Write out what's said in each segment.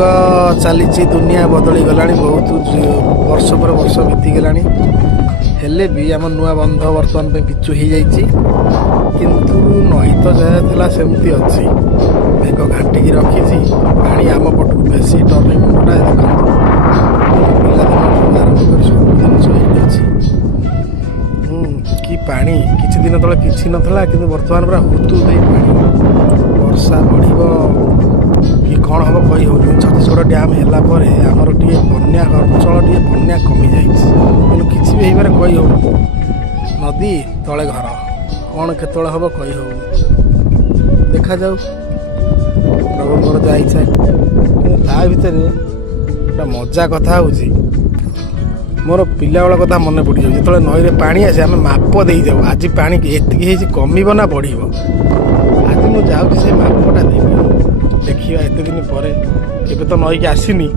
चली दुनिया बदली गला बहुत वर्ष पर वर्ष बीतीगला हेले भी आम नुआ बंध बर्तमान पिचु हो जाइए किंतु नई तो जहाँ था सेमती अच्छी मेघ घाटिकी रखी पा आम पटू बेसी टर्निंग मुंडा देखो पिलादिन आरंभ कर सब जिन कि पानी किछि दिन तले किछि नथला किंतु वर्तमान पूरा हुतु दे पानी वर्षा बढ़िबो कि कौन हम कही हो छत्तीसगढ़ डैम है आमर टे बन्या अंचल टे बन्या कमी जाइए किसी भी हो कही हो नदी तले घर कौन केतल हम कही हो देखा जाऊ प्रभुंर जा इच्छा ता भितर गोटे मजा कथा हूँ मोर पिला बेल कथा मन पड़ जाए जो नई में पानी आसे आम माप दे जाऊ आज पानी एति कमिब ना बढ़ आज मुझे जाऊँगी से मापटा देवी देखिए एत दिन पर केवे तो नईक आसनी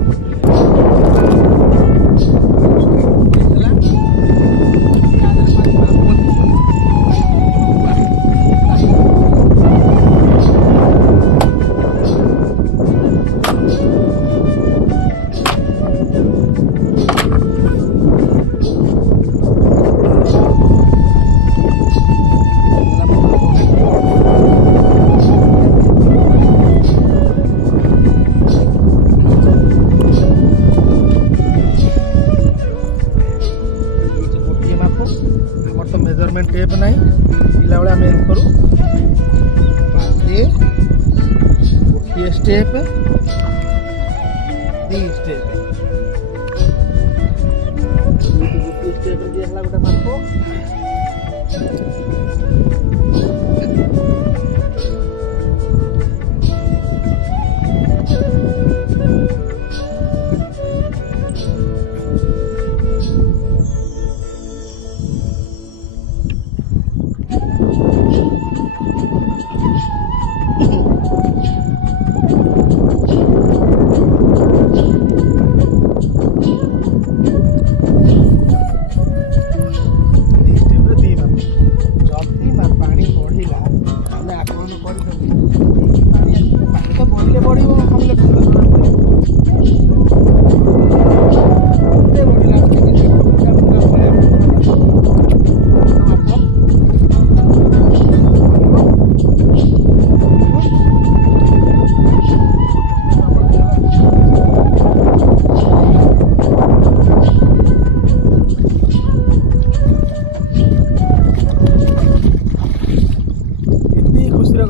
मेजरमेंट टेप नहीं पिला बेले आम करूँ गोटे स्टेप दी स्टेप गोटे स्टेप दिया गोटे माप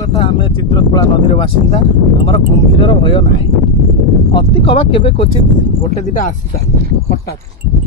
कथा आम चित्रकला नदी बासिंदा आमर कुम्भीर भय ना अति कबा केवे क्वचित गोटे दुटा आसी था हठात